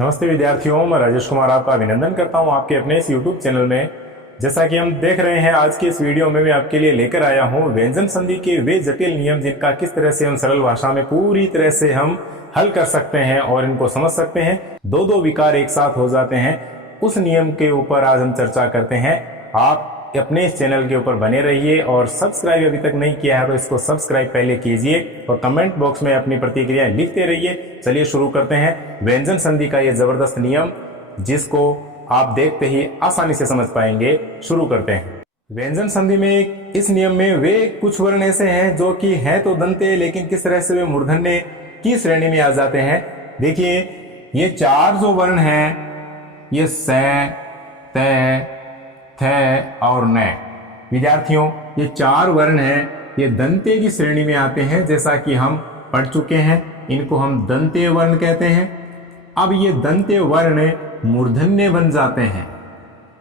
नमस्ते विद्यार्थियों, मैं राजेश कुमार आपका अभिनंदन करता हूं आपके अपने इस YouTube चैनल में। जैसा कि हम देख रहे हैं, आज की इस वीडियो में मैं आपके लिए लेकर आया हूं व्यंजन संधि के वे जटिल नियम जिनका किस तरह से हम सरल भाषा में पूरी तरह से हम हल कर सकते हैं और इनको समझ सकते हैं। दो विकार एक साथ हो जाते हैं, उस नियम के ऊपर आज हम चर्चा करते हैं। आप अपने इस चैनल के ऊपर बने रहिए और सब्सक्राइब अभी तक नहीं किया है तो इसको सब्सक्राइब पहले कीजिए और कमेंट बॉक्स में अपनी प्रतिक्रियाएं लिखते रहिए। चलिए शुरू करते हैं व्यंजन संधि का ये जबरदस्त नियम, जिसको आप देखते ही आसानी से समझ पाएंगे। शुरू करते हैं। व्यंजन संधि में इस नियम में वे कुछ वर्ण ऐसे हैं जो कि हैं तो दंते, लेकिन किस तरह से वे मूर्धन्य की श्रेणी में आ जाते हैं। देखिए, ये चार जो वर्ण हैं, ये स, त, थ और न। विद्यार्थियों, ये चार वर्ण हैं, ये दंते की श्रेणी में आते हैं। जैसा कि हम पढ़ चुके हैं, इनको हम दंते वर्ण कहते हैं। अब ये दंते वर्ण मूर्धन्य बन जाते हैं।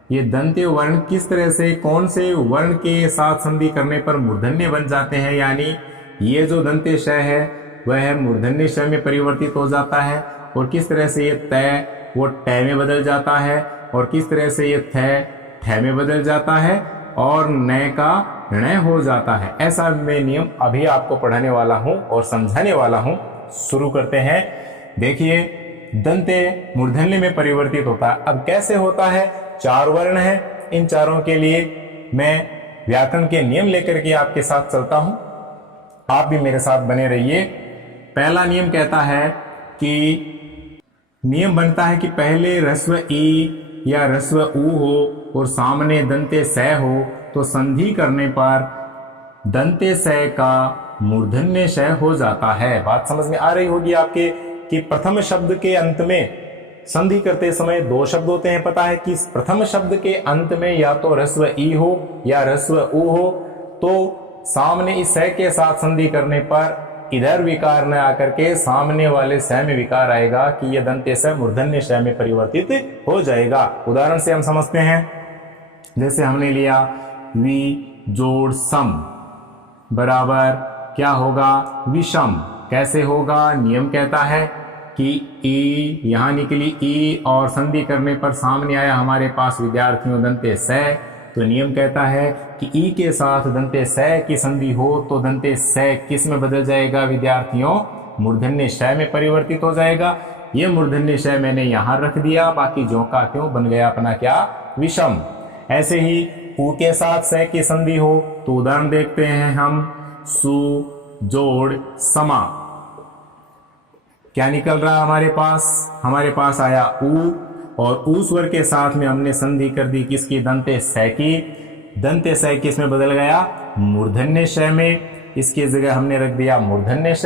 ये दंते वर्ण किस तरह से, कौन से वर्ण के साथ संधि करने पर मूर्धन्य बन जाते हैं, यानी ये जो दंते श है वह मूर्धन्य श में परिवर्तित हो जाता है। और किस तरह से ये त वो ट में बदल जाता है, और किस तरह से ये थ में बदल जाता है, और न का ण हो जाता है। ऐसा मैं नियम अभी आपको पढ़ाने वाला हूं और समझाने वाला हूं। शुरू करते हैं। देखिए, दंते मूर्धन्य में परिवर्तित होता है। अब कैसे होता है? चार वर्ण हैं, इन चारों के लिए मैं व्याकरण के नियम लेकर के आपके साथ चलता हूं। आप भी मेरे साथ बने रहिए। पहला नियम कहता है कि नियम बनता है कि पहले ह्रस्व ई या ह्रस्व ऊ हो और सामने दंते स हो तो संधि करने पर दंते स का मूर्धन्य श हो जाता है। बात समझ में आ रही होगी आपके कि प्रथम शब्द के अंत में संधि करते समय दो शब्द होते हैं। पता है कि प्रथम शब्द के अंत में या तो ह्रस्व ई हो या ह्रस्व ऊ हो, तो सामने इस स के साथ संधि करने पर इधर विकार न आकर के सामने वाले स में विकार आएगा कि यह दंते स मूर्धन्य श में परिवर्तित हो जाएगा। उदाहरण से हम समझते हैं। जैसे हमने लिया वि जोड़ सम बराबर क्या होगा? विषम। कैसे होगा? नियम कहता है कि ई यहां निकली ई और संधि करने पर सामने आया हमारे पास विद्यार्थियों दंते स। तो नियम कहता है कि ई के साथ दंते स की संधि हो तो दंते स किस में बदल जाएगा विद्यार्थियों? मूर्धन्य श में परिवर्तित हो जाएगा। ये मूर्धन्य श मैंने यहां रख दिया, बाकी ज्यों का त्यों बन गया अपना क्या? विषम। ऐसे ही ऊ के साथ स की संधि हो तो उदाहरण देखते हैं हम। सु जोड़ समा, क्या निकल रहा हमारे पास? हमारे पास आया ऊ, और ऊ स्वर के साथ में हमने संधि कर दी किसकी? दंते स की। दंते स किस में बदल गया? मूर्धन्य श में। इसकी जगह हमने रख दिया मूर्धन्य श।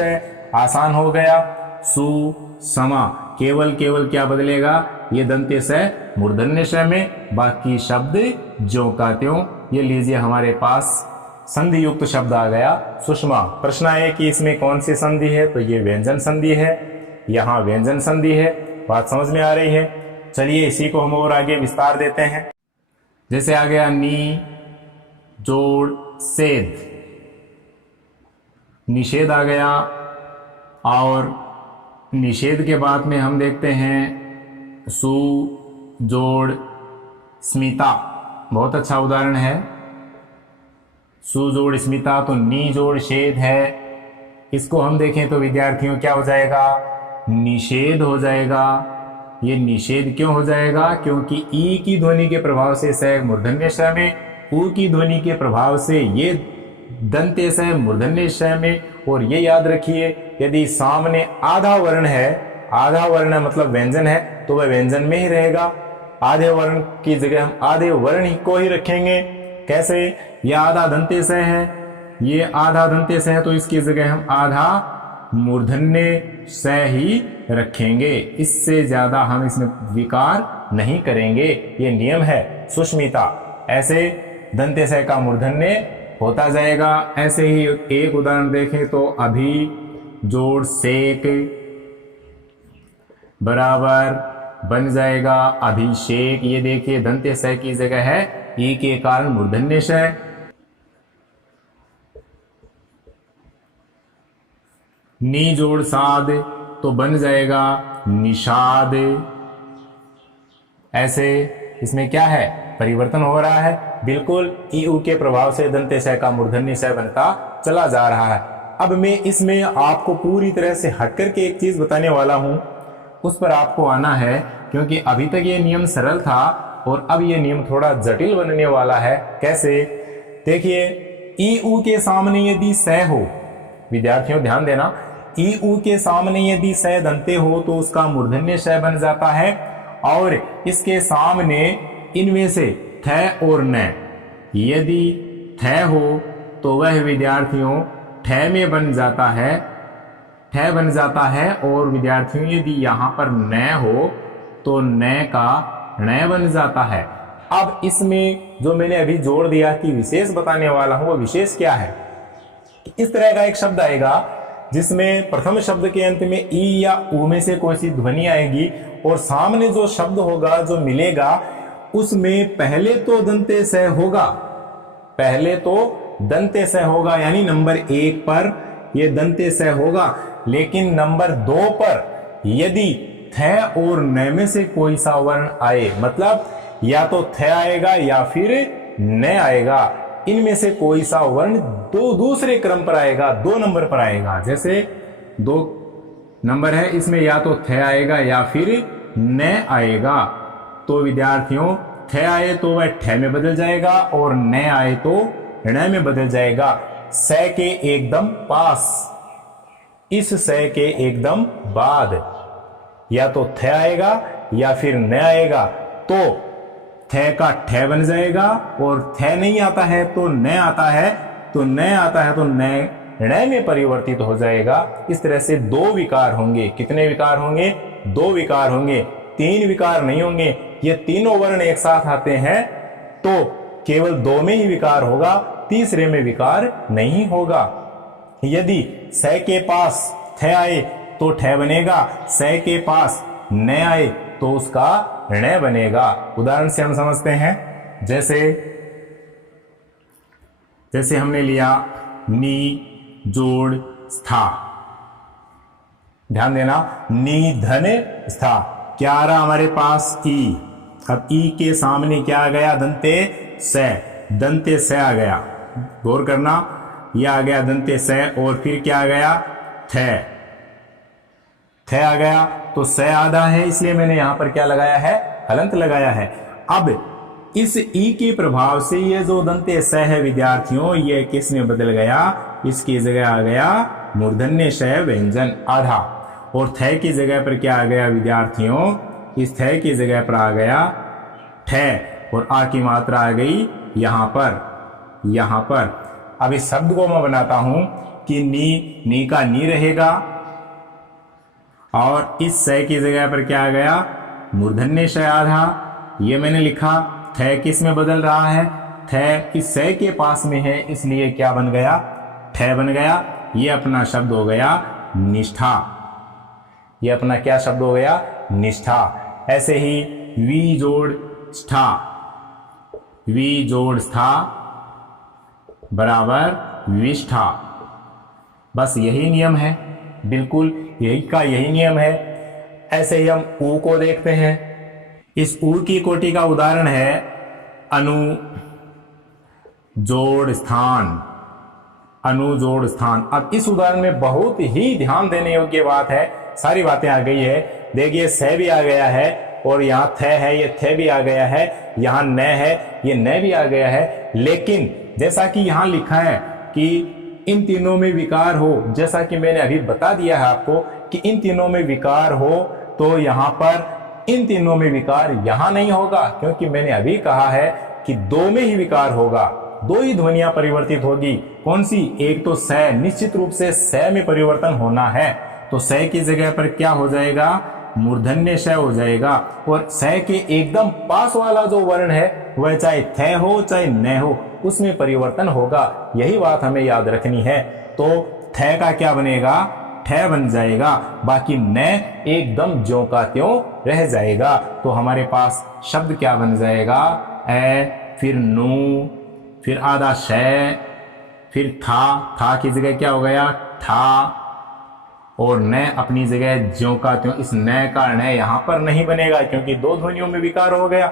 आसान हो गया। सु समा, केवल क्या बदलेगा? ये दंते स मूर्धन्य श में, बाकी शब्द ज्यों का त्यों। ये लीजिए, हमारे पास संधि युक्त शब्द आ गया सुषमा। प्रश्न है कि इसमें कौन सी संधि है? तो ये व्यंजन संधि है, यहाँ व्यंजन संधि है। बात समझ में आ रही है? चलिए इसी को हम और आगे विस्तार देते हैं। जैसे आ गया नी जोड़ सेध, निषेध आ गया। और निषेध के बाद में हम देखते हैं सु जोड़ स्मिता। बहुत अच्छा उदाहरण है, सु जोड़ स्मिता। तो नी जोड़ शेद है, इसको हम देखें तो विद्यार्थियों क्या हो जाएगा? निषेध हो जाएगा। ये निषेध क्यों हो जाएगा? क्योंकि ई की ध्वनि के प्रभाव से स मूर्धन्य श में, ऊ की ध्वनि के प्रभाव से ये दंते स मूर्धन्य श में। और ये याद रखिए, यदि सामने आधा वर्ण है, आधा वर्ण मतलब व्यंजन है, तो वह व्यंजन में ही रहेगा। आधे वर्ण की जगह हम आधे वर्ण को ही रखेंगे। कैसे? यह आधा दंते स है, ये आधा दंते स है, तो इसकी जगह हम आधा मूर्धन्य स ही रखेंगे। इससे ज्यादा हम इसमें विकार नहीं करेंगे। ये नियम है सुष्मिता। ऐसे दंते स का मूर्धन्य होता जाएगा। ऐसे ही एक उदाहरण देखें तो अभी जोड़ सेक बराबर बन जाएगा अभिषेक। ये देखिए, दंते स की जगह है ई के कारण मूर्धन्य श। नी जोड़ साध तो बन जाएगा निषाद। ऐसे इसमें क्या है, परिवर्तन हो रहा है। बिल्कुल ई ऊ के प्रभाव से दंते स का मूर्धन्य स बनता चला जा रहा है। अब मैं इसमें आपको पूरी तरह से हट करके एक चीज बताने वाला हूं, उस पर आपको आना है, क्योंकि अभी तक ये नियम सरल था और अब ये नियम थोड़ा जटिल बनने वाला है। कैसे, देखिए, ई ऊ के सामने यदि स हो, विद्यार्थियों ध्यान देना, ई ऊ के सामने यदि स दंते हो तो उसका मूर्धन्य श बन जाता है, और इसके सामने इनमें से थ और न यदि थ हो तो वह विद्यार्थियों ठ में बन जाता है, ठ बन जाता है। और विद्यार्थियों यदि यहाँ पर न हो तो न का ण बन जाता है। अब इसमें जो मैंने अभी जोड़ दिया कि विशेष बताने वाला हूं, वो विशेष क्या है, इस तरह का एक शब्द आएगा जिसमें प्रथम शब्द के अंत में ई या ऊ में से कोई सी ध्वनि आएगी और सामने जो शब्द होगा, जो मिलेगा, उसमें पहले तो दंते स होगा, पहले तो दंते स होगा, यानी नंबर 1 पर यह दंते स होगा। लेकिन नंबर 2 पर यदि थ और न में से कोई सा वर्ण आए, मतलब या तो थ आएगा या फिर न आएगा, इनमें से कोई सा वर्ण दूसरे क्रम पर आएगा, 2 नंबर पर आएगा। जैसे 2 नंबर है, इसमें या तो थ आएगा या फिर न आएगा, तो विद्यार्थियों थ आए तो वह ठ में बदल जाएगा और न आए तो ण में बदल जाएगा। स के एकदम पास, इस स के एकदम बाद या तो थ आएगा या फिर न आएगा, तो थ का ठ बन जाएगा, और थ नहीं आता है तो न आता है, तो न आता है तो न ण में परिवर्तित हो जाएगा। इस तरह से 2 विकार होंगे। कितने विकार होंगे? 2 विकार होंगे, 3 विकार नहीं होंगे। ये तीनों वर्ण एक साथ आते हैं तो केवल 2 में ही विकार होगा, तीसरे में विकार नहीं होगा। यदि स के पास थ आए तो ठ बनेगा, स के पास न आए तो उसका ण बनेगा। उदाहरण से हम समझते हैं, जैसे हमने लिया नी जोड़ स्था, ध्यान देना, नी धन स्था, क्या आ रहा हमारे पास? ई। अब ई के सामने क्या आ गया? दंते स, दंते स आ गया, गौर करना, यह आ गया दंते स, और फिर क्या आ गया? थ, थ आ गया, तो स आधा है, इसलिए मैंने यहां पर क्या लगाया है? हलंत लगाया है। अब इस ई के प्रभाव से ये जो दंते स है विद्यार्थियों, ये किस में बदल गया? इसकी जगह आ गया मूर्धन्य श व्यंजन आधा, और थ की जगह पर क्या आ गया विद्यार्थियों? इस थ की जगह पर आ गया ठ, और आ की मात्रा आ गई यहां पर। अब इस शब्द को मैं बनाता हूं कि नी का नी रहेगा, और इस स की जगह पर क्या आ गया? मूर्धन्य श आधा, ये मैंने लिखा। थ किस में बदल रहा है? थ इस स के पास में है, इसलिए क्या बन गया? ठ बन गया। ये अपना शब्द हो गया निष्ठा, ये अपना क्या शब्द हो गया? निष्ठा। ऐसे ही वी जोड़ स्था, वी जोड़ स्था बराबर विष्ठा। बस यही नियम है, बिल्कुल यही नियम है। ऐसे ही हम ऊ को देखते हैं। इस ऊ की कोटि का उदाहरण है अनु जोड़ स्थान, अनु जोड़ स्थान। अब इस उदाहरण में बहुत ही ध्यान देने योग्य बात है, सारी बातें आ गई है। देखिए स भी आ गया है, और यहाँ थ है, ये थ भी आ गया है, यहाँ न है, ये न भी आ गया है। लेकिन जैसा कि यहाँ लिखा है कि इन तीनों में विकार हो, जैसा कि मैंने अभी बता दिया है आपको कि इन तीनों में विकार हो, तो यहाँ पर इन तीनों में विकार यहाँ नहीं होगा, क्योंकि मैंने अभी कहा है कि 2 में ही विकार होगा, 2 ही ध्वनियां परिवर्तित होगी। कौन सी? एक तो स, निश्चित रूप से स में परिवर्तन होना है, तो स की जगह पर क्या हो जाएगा? मूर्धन्य श हो जाएगा। और स के एकदम पास वाला जो वर्ण है वह चाहे थ हो चाहे न हो, उसमें परिवर्तन होगा। यही बात हमें याद रखनी है। तो थ का क्या बनेगा? ठ बन जाएगा, बाकी न एकदम ज्यों का त्यों रह जाएगा। तो हमारे पास शब्द क्या बन जाएगा? ए, फिर नू, फिर आधा श, फिर था की जगह क्या हो गया? था, और न अपनी जगह ज्यों का त्यों, इस न का न यहां पर नहीं बनेगा क्योंकि दो ध्वनियों में विकार हो गया।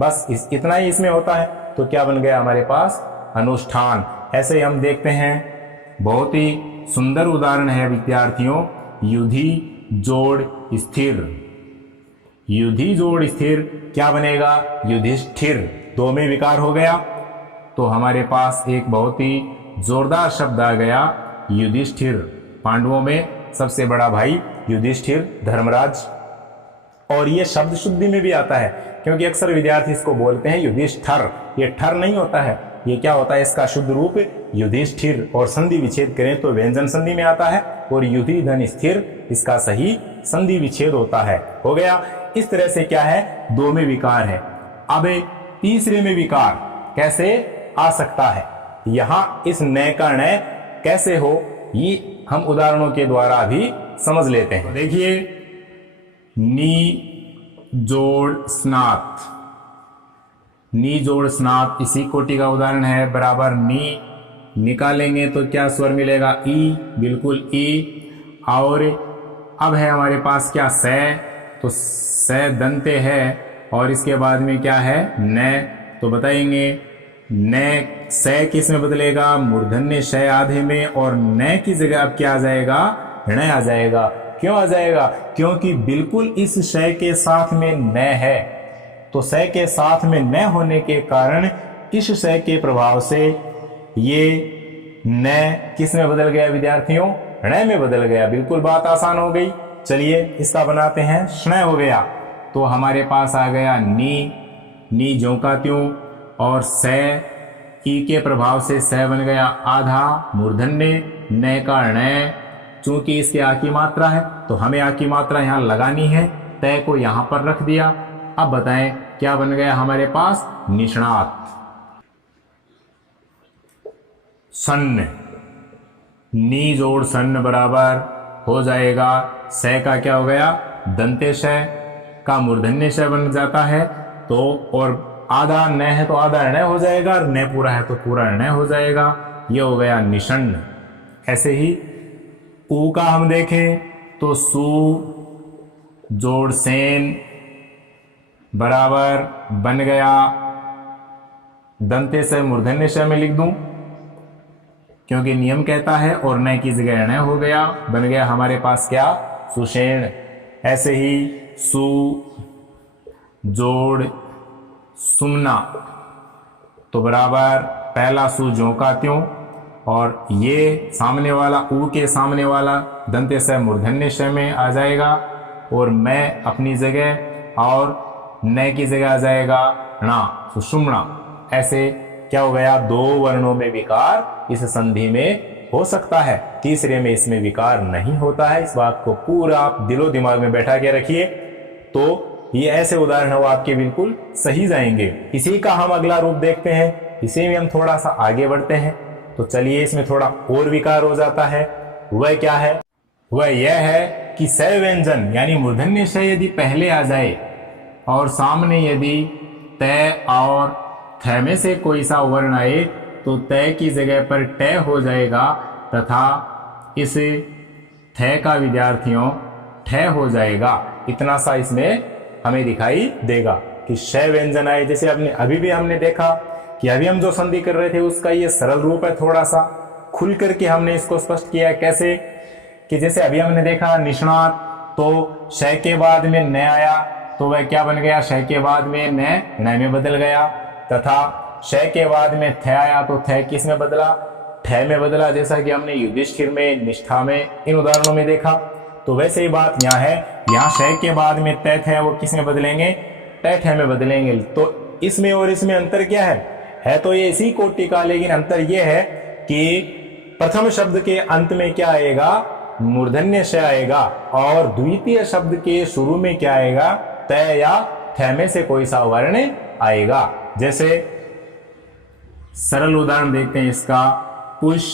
बस इतना ही इसमें होता है। तो क्या बन गया हमारे पास? अनुष्ठान। ऐसे ही हम देखते हैं, बहुत ही सुंदर उदाहरण है विद्यार्थियों, युधि जोड़ स्थिर। युधि जोड़ स्थिर क्या बनेगा? युधिष्ठिर। दो में विकार हो गया तो हमारे पास एक बहुत ही जोरदार शब्द आ गया, युधिष्ठिर। पांडवों में सबसे बड़ा भाई युधिष्ठिर, धर्मराज। और ये शब्द शुद्धि में भी आता है क्योंकि अक्सर विद्यार्थी इसको बोलते हैं युधिष्ठर। ये ठर नहीं होता है, ये क्या होता है? इसका शुद्ध रूप युधिष्ठिर। और संधि विच्छेद करें तो व्यंजन संधि में आता है और युधि धन स्थिर इसका सही संधि विच्छेद होता है। हो गया। इस तरह से क्या है? दो में विकार है। अब तीसरे में विकार कैसे आ सकता है? यहां इस न का न कैसे हो, ये हम उदाहरणों के द्वारा भी समझ लेते हैं। देखिए, नी जोड़ स्नात। नी जोड़ स्नात इसी कोटि का उदाहरण है। बराबर नी निकालेंगे तो क्या स्वर मिलेगा? ई, बिल्कुल ई। और अब है हमारे पास क्या? से। तो से दंते है और इसके बाद में क्या है? न। तो बताएंगे न से किस में बदलेगा? मूर्धन्य शय आधे में, और न की जगह अब क्या आ जाएगा? ण आ जाएगा। क्यों आ जाएगा? क्योंकि बिल्कुल इस शय के साथ में न है। तो शय के साथ में न होने के कारण इस शय के प्रभाव से ये न किस में बदल गया विद्यार्थियों? ण में बदल गया। बिल्कुल बात आसान हो गई। चलिए इसका बनाते हैं। ष्ण हो गया तो हमारे पास आ गया नी ज्यों का त्यों, और से ई के प्रभाव से से बन गया आधा, मूर्धन्य न का ण। चूंकि इसके आ की मात्रा है तो हमें आ की मात्रा यहां लगानी है, तय को यहां पर रख दिया। अब बताएं क्या बन गया हमारे पास? निष्णात। सन्न। नी जोड़ सन्न बराबर हो जाएगा, से का क्या हो गया? दंतेशय का मूर्धन्य शय बन जाता है। तो और आधा न है तो आधा ण हो जाएगा, और न पूरा है तो पूरा ण हो जाएगा। ये हो गया निषण्ण। ऐसे ही ऊ का हम देखें तो सु जोड़ सेन बराबर बन गया, दंते से मूर्धन्य शय में लिख दूं क्योंकि नियम कहता है, और न की जगह ण हो गया, बन गया हमारे पास क्या? सुषेण। ऐसे ही सु जोड़ सुमना तो बराबर पहला सु ज्यों का त्यों, और ये सामने वाला ऊ के सामने वाला दंते से मूर्धन्य शय में आ जाएगा, और मैं अपनी जगह और न की जगह आ जाएगा णा, सुषुम्ना। ऐसे क्या हो गया? दो वर्णों में विकार इस संधि में हो सकता है, तीसरे में इसमें विकार नहीं होता है। इस बात को पूरा आप दिलो दिमाग में बैठा के रखिए, तो ये ऐसे उदाहरण वो आपके बिल्कुल सही जाएंगे। इसी का हम अगला रूप देखते हैं, इसी में हम थोड़ा सा आगे बढ़ते हैं। तो चलिए इसमें थोड़ा और विकार हो जाता है। वह क्या है? वह यह है कि स व्यंजन यानी मूर्धन्य शय यदि पहले आ जाए और सामने यदि तय और थ में से कोई सा वर्ण आए तो तय की जगह पर ट हो जाएगा, तथा इस थ का विद्यार्थियों ठ हो जाएगा। इतना सा इसमें हमें दिखाई देगा कि श व्यंजन आए। जैसे अभी भी हमने देखा कि अभी हम जो संधि कर रहे थे उसका ये सरल रूप है, थोड़ा सा खुल करके हमने इसको स्पष्ट किया है। कैसे कि जैसे अभी हमने देखा निष्णात, तो श के बाद में न आया तो वह क्या बन गया? श के बाद में न में बदल गया, तथा श के बाद में थ आया तो थ किस में बदला? ठ में बदला। जैसा कि हमने युधिष्ठिर में, निष्ठा में, इन उदाहरणों में देखा। तो वैसे ही बात यहाँ है, यहाँ श के बाद में तय थ वो किस में बदलेंगे? ट ठ में बदलेंगे। तो इसमें और इसमें अंतर क्या है तो ये इसी कोटि का, लेकिन अंतर ये है कि प्रथम शब्द के अंत में क्या आएगा? मूर्धन्य श आएगा, और द्वितीय शब्द के शुरू में क्या आएगा? तय या थ में से कोई सा वर्ण आएगा। जैसे सरल उदाहरण देखते हैं इसका, पुष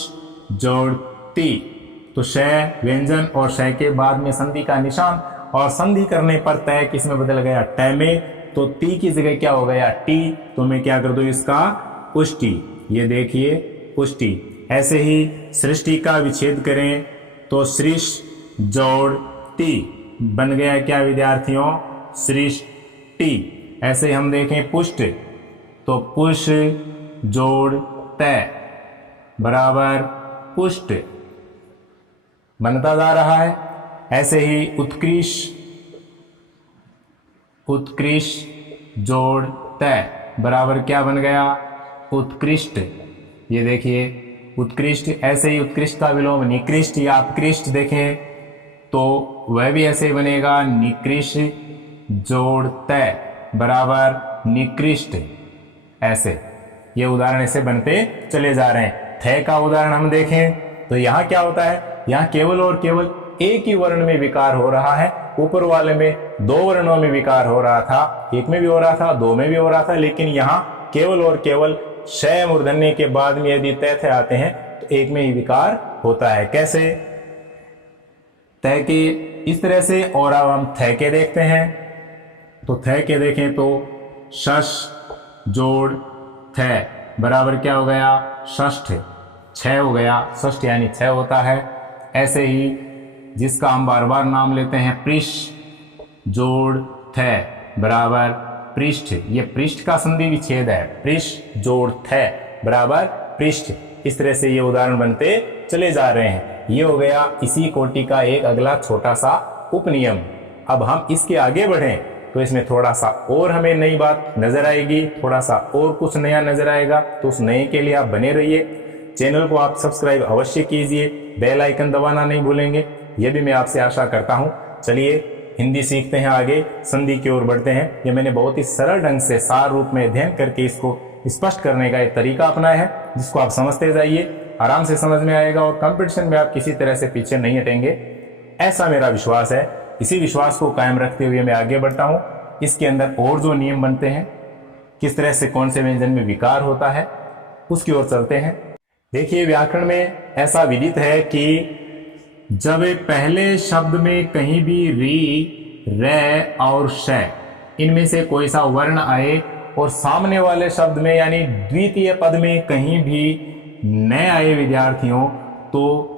जोड़ ती। तो श व्यंजन और श के बाद में संधि का निशान, और संधि करने पर तय किस में बदल गया? ट में। तो ती की जगह क्या हो गया? टी। तो मैं क्या कर दूं इसका? पुष्टि। ये देखिए पुष्टि। ऐसे ही सृष्टि का विच्छेद करें तो सृष जोड़ टी बन गया क्या विद्यार्थियों? सृष्टि। ऐसे ही हम देखें पुष्ट, तो पुष जोड़ तय बराबर पुष्ट बनता जा रहा है। ऐसे ही उत्कृष्ट, उत्कृष्ट जोड़ तय बराबर क्या बन गया? उत्कृष्ट। ये देखिए उत्कृष्ट, ऐसे ही उत्कृष्ट का विलोम निकृष्ट या अपकृष्ट देखें तो वह भी ऐसे ही बनेगा, निकृष्ट जोड़ तय बराबर निकृष्ट। ऐसे ये उदाहरण ऐसे बनते चले जा रहे हैं। थ का उदाहरण हम देखें तो यहाँ क्या होता है? यहाँ केवल और केवल एक ही वर्ण में विकार हो रहा है। ऊपर वाले में दो वर्णों में विकार हो रहा था, एक में भी हो रहा था, दो में भी हो रहा था, लेकिन यहाँ केवल और केवल श मूर्धन्य के बाद में यदि तय थे आते हैं तो एक में ही विकार होता है। कैसे? तय के इस तरह से। और अब हम थ के देखते हैं, तो थ के देखें तो शश जोड़ थ बराबर क्या हो गया? षष्ठ। छह हो गया, षष्ठ यानी छह होता है। ऐसे ही जिसका हम बार बार नाम लेते हैं पृष जोड़ थ बराबर पृष्ठ। ये पृष्ठ का संधि विच्छेद है, पृष जोड़ थ बराबर पृष्ठ। इस तरह से ये उदाहरण बनते चले जा रहे हैं। ये हो गया इसी कोटि का एक अगला छोटा सा उपनियम। अब हम इसके आगे बढ़ें तो इसमें थोड़ा सा और हमें नई बात नजर आएगी, थोड़ा सा और कुछ नया नजर आएगा। तो उस नए के लिए आप बने रहिए। चैनल को आप सब्सक्राइब अवश्य कीजिए, बेल आइकन दबाना नहीं भूलेंगे, ये भी मैं आपसे आशा करता हूँ। चलिए हिंदी सीखते हैं, आगे संधि की ओर बढ़ते हैं। ये मैंने बहुत ही सरल ढंग से सार रूप में अध्ययन करके इसको स्पष्ट करने का एक तरीका अपनाया है, जिसको आप समझते जाइए, आराम से समझ में आएगा और कंपटीशन में आप किसी तरह से पीछे नहीं हटेंगे, ऐसा मेरा विश्वास है। इसी विश्वास को कायम रखते हुए मैं आगे बढ़ता हूँ। इसके अंदर और जो नियम बनते हैं, किस तरह से कौन से व्यंजन में विकार होता है, उसकी ओर चलते हैं। देखिए व्याकरण में ऐसा विदित है कि जब पहले शब्द में कहीं भी री, रे और श इनमें से कोई सा वर्ण आए और सामने वाले शब्द में यानी द्वितीय पद में कहीं भी न आए विद्यार्थियों, तो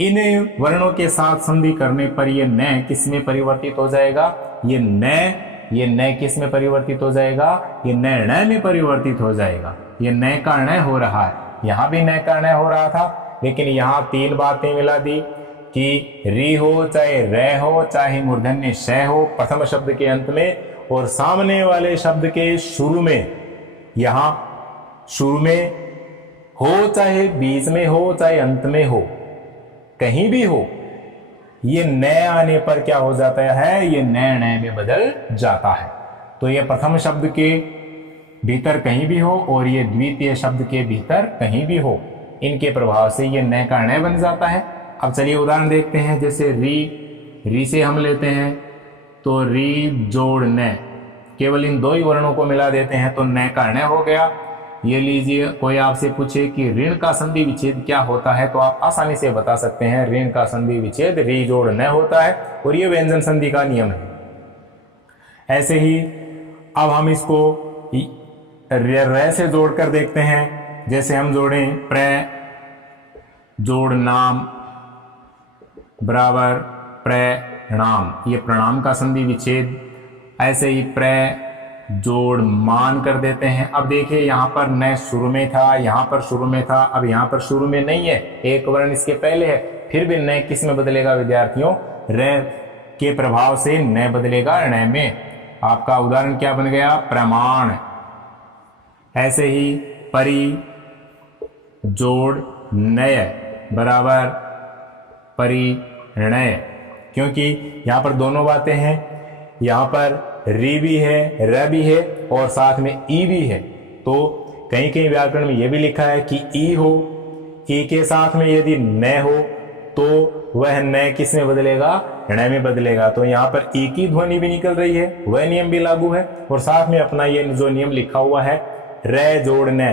इन वर्णों के साथ संधि करने पर ये न किस में परिवर्तित हो जाएगा? ये न किस में परिवर्तित हो जाएगा? ये न में परिवर्तित हो जाएगा। ये न का न हो रहा है, यहाँ भी न का न हो रहा था, लेकिन यहाँ तीन बातें मिला दी कि री हो चाहे रे हो चाहे मूर्धन्य श हो प्रथम शब्द के अंत में, और सामने वाले शब्द के शुरू में, यहाँ शुरू में हो चाहे बीच में हो चाहे अंत में हो, कहीं भी हो, ये न आने पर क्या हो जाता है? ये न में बदल जाता है। तो ये प्रथम शब्द के भीतर कहीं भी हो और ये द्वितीय शब्द के भीतर कहीं भी हो, इनके प्रभाव से ये न का न बन जाता है। अब चलिए उदाहरण देखते हैं। जैसे री से हम लेते हैं तो री जोड़ न, केवल इन दो ही वर्णों को मिला देते हैं तो न का न हो गया। ये लीजिए, कोई आपसे पूछे कि ऋण का संधि विच्छेद क्या होता है, तो आप आसानी से बता सकते हैं ऋण का संधि विच्छेद री जोड़ न होता है, और ये व्यंजन संधि का नियम है। ऐसे ही अब हम इसको र से जोड़कर देखते हैं। जैसे हम जोड़ें प्र जोड़ नाम बराबर प्रणाम, ये प्रणाम का संधि विच्छेद। ऐसे ही प्र जोड़ मान कर देते हैं। अब देखिए यहाँ पर न शुरू में था, यहाँ पर शुरू में था, अब यहाँ पर शुरू में नहीं है, एक वर्ण इसके पहले है, फिर भी न किस में बदलेगा विद्यार्थियों? र के प्रभाव से न बदलेगा ण में। आपका उदाहरण क्या बन गया? प्रमाण। ऐसे ही परि जोड़ नय बराबर परिणय, क्योंकि यहाँ पर दोनों बातें हैं, यहाँ पर री भी है, र भी है और साथ में ई भी है। तो कहीं कहीं व्याकरण में यह भी लिखा है कि ई हो, ई के साथ में यदि न हो तो वह न किस में बदलेगा? ण में बदलेगा। तो यहाँ पर ई की ध्वनि भी निकल रही है, वह नियम भी लागू है, और साथ में अपना ये जो नियम लिखा हुआ है र जोड़ न,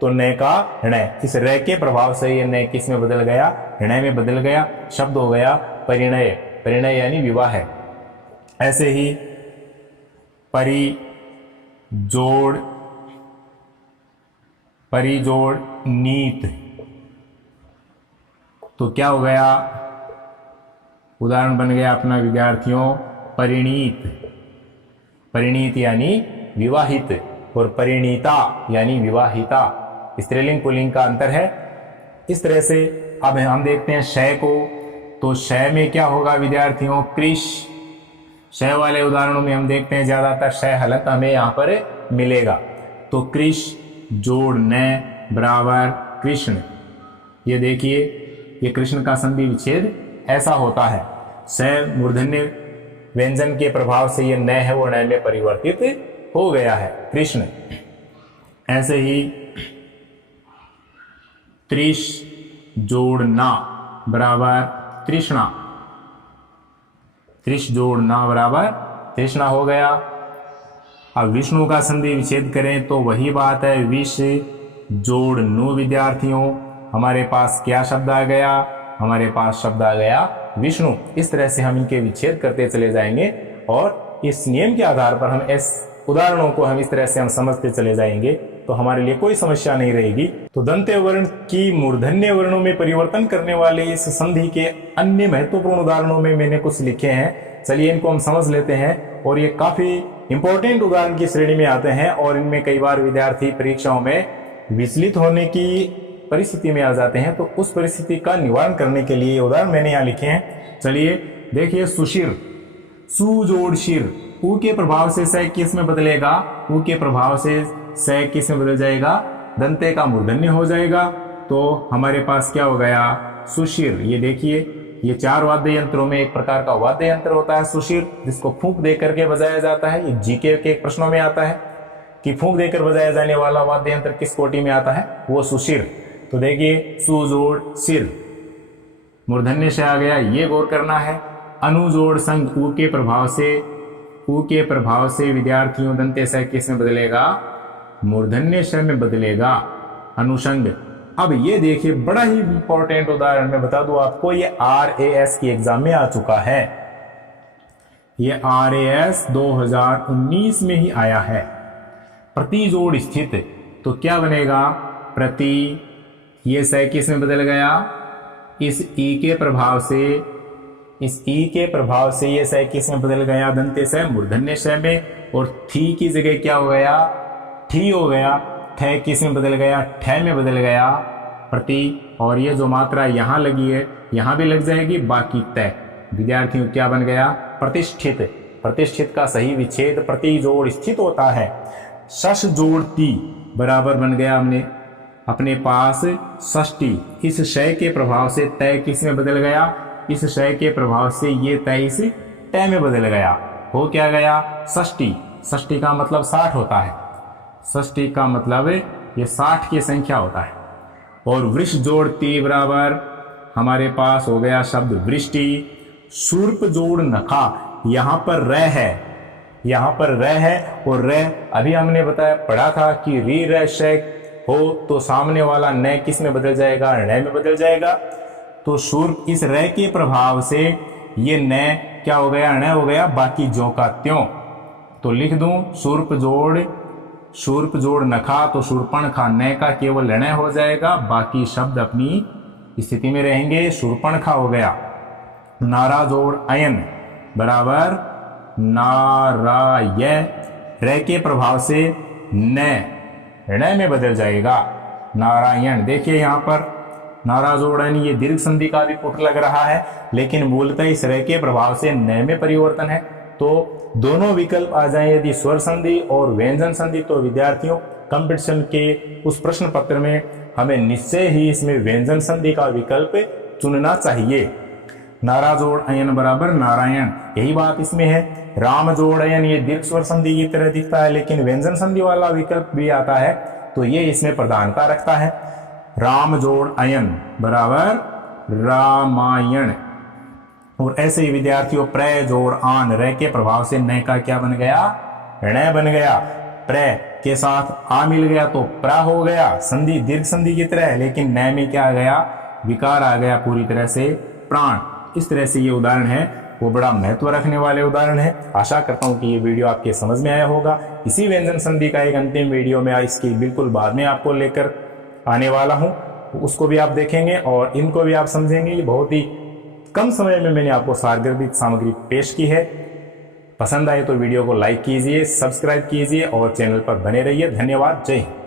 तो न का ण, इस र के प्रभाव से ये न किस में बदल गया? ण में बदल गया। शब्द हो गया परिणय, परिणय यानी विवाह है। ऐसे ही परि जोड़ नीत, तो क्या हो गया? उदाहरण बन गया अपना विद्यार्थियों परिणीत, परिणीत यानी विवाहित, और परिणीता यानी विवाहिता, स्त्रीलिंग पुल्लिंग का अंतर है। इस तरह से अब हम देखते हैं शय को, तो शय में क्या होगा विद्यार्थियों, कृष। शय वाले उदाहरणों में हम देखते हैं ज्यादातर शय हलंत हमें यहाँ पर मिलेगा, तो कृष जोड़ न बराबर कृष्ण। ये देखिए, ये कृष्ण का संधि विच्छेद ऐसा होता है, स मूर्धन्य व्यंजन के प्रभाव से ये न है वो न में परिवर्तित हो गया है, कृष्ण। ऐसे ही त्रिश जोड़ ना बराबर तृष्णा, त्रिश जोड़ ना बराबर तृष्णा हो गया। अब विष्णु का संधि विच्छेद करें तो वही बात है, विष जोड़ नु। विद्यार्थियों हमारे पास क्या शब्द आ गया, हमारे पास शब्द आ गया विष्णु। इस तरह से हम इनके विच्छेद करते चले जाएंगे और इस नियम के आधार पर हम इस उदाहरणों को हम इस तरह से हम समझते चले जाएंगे तो हमारे लिए कोई समस्या नहीं रहेगी। तो दंत्य वर्ण की मूर्धन्य वर्णों में परिवर्तन करने वाले इस संधि के अन्य महत्वपूर्ण उदाहरणों में मैंने कुछ लिखे हैं, चलिए इनको हम समझ लेते हैं। और ये काफी इंपॉर्टेंट उदाहरण की श्रेणी में आते हैं और इनमें कई बार विद्यार्थी परीक्षाओं में विचलित होने की परिस्थिति में आ जाते हैं, तो उस परिस्थिति का निवारण करने के लिए उदाहरण मैंने यहाँ लिखे हैं। चलिए देखिए, सुशिर, सु जोड़ शिर, उ के प्रभाव से स किस में बदलेगा, उ के प्रभाव से स किस में बदल जाएगा, दंते का मूर्धन्य हो जाएगा, तो हमारे पास क्या हो गया, सुशिर। ये देखिए, ये चार वाद्य यंत्रों में एक प्रकार का वाद्य यंत्र होता है सुशिर, जिसको फूंक दे करके बजाया जाता है। ये जीके के प्रश्नों में आता है कि फूंक देकर बजाया जाने वाला वाद्य यंत्र किस कोटि में आता है, वो सुशिर। तो देखिए, सु जोड़ सिर, मूर्धन्य से आ गया, ये गौर करना है। अनु जोड़ संग, उ के प्रभाव से, उ के प्रभाव से विद्यार्थियों दंते स किस में बदलेगा, मूर्धन्य श में बदलेगा, अनुषंग। अब ये देखिए, बड़ा ही इंपॉर्टेंट उदाहरण मैं बता दूं आपको, ये RAS की एग्जाम में आ चुका है, ये RAS 2019 में ही आया है। प्रति जोड़ स्थित, तो क्या बनेगा, प्रति, ये स किस में बदल गया, इस ई के प्रभाव से, इस ई के प्रभाव से ये स किस में बदल गया, दंते स मूर्धन्य श में, और थी की जगह क्या हो गया, ठी हो गया। ठ किस में बदल गया, ठ में बदल गया, प्रति। और ये जो मात्रा यहाँ लगी है यहाँ भी लग जाएगी, बाकी तय। विद्यार्थियों क्या बन गया, प्रतिष्ठित। प्रतिष्ठित का सही विच्छेद प्रति जोड़ स्थित होता है। शश जोड़ ती बराबर बन गया हमने अपने पास षष्ठी। इस शय के प्रभाव से तय किस में बदल गया, इस शय के प्रभाव से ये तय इस तय में बदल गया, हो क्या गया, षष्ठी। षष्ठी का मतलब 60 होता है, षष्ठी का मतलब ये 60 की संख्या होता है। और वृष जोड़ ती बराबर हमारे पास हो गया शब्द वृष्टि। शूर्प जोड़ नखा, यहाँ पर र है, यहाँ पर र है, और र अभी हमने बताया पढ़ा था कि री र शय हो तो सामने वाला न किस में बदल जाएगा, ण में बदल जाएगा। तो शूर्प, इस र के प्रभाव से ये न क्या हो गया, ण हो गया, बाकी ज्यों का त्यों। तो लिख दूं शूर्प जोड़ नखा, तो शूर्पणखा, न का केवल ण हो जाएगा, बाकी शब्द अपनी स्थिति में रहेंगे, शूर्पणखा हो गया। नारा जोड़ अयन बराबर नाराय, र के प्रभाव से न ण में बदल जाएगा, नारायण। देखिए यहाँ पर नारा जोड़न, ये दीर्घ संधि का भी पुट लग रहा है, लेकिन मूलतः इस र के प्रभाव से न में परिवर्तन है। तो दोनों विकल्प आ जाए यदि स्वर संधि और व्यंजन संधि, तो विद्यार्थियों कंपटीशन के उस प्रश्न पत्र में हमें निश्चय ही इसमें व्यंजन संधि का विकल्प चुनना चाहिए। नारा जोड़ अयन बराबर नारायण, यही बात इसमें है। राम जोड़ अयन, ये दीर्घ स्वर संधि की तरह दिखता है, लेकिन व्यंजन संधि वाला विकल्प भी आता है, तो ये इसमें प्रधानता रखता है। राम जोड़ अयन बराबर रामायण। और ऐसे ही विद्यार्थियों प्र जोड़ आन, र के प्रभाव से न का क्या बन गया, ण बन गया। प्र के साथ आ मिल गया तो प्रा हो गया, संधि दीर्घ संधि की तरह, लेकिन न में क्या आ गया, विकार आ गया पूरी तरह से, प्राण। इस तरह से ये उदाहरण है वो बड़ा महत्व रखने वाले उदाहरण है। आशा करता हूँ कि ये वीडियो आपके समझ में आया होगा। इसी व्यंजन संधि का एक अंतिम वीडियो में इसकी बिल्कुल बाद में आपको लेकर आने वाला हूँ, उसको भी आप देखेंगे और इनको भी आप समझेंगे। ये बहुत ही कम समय में मैंने आपको सारगर्भित सामग्री पेश की है। पसंद आए तो वीडियो को लाइक कीजिए, सब्सक्राइब कीजिए और चैनल पर बने रहिए। धन्यवाद। जय हिंद।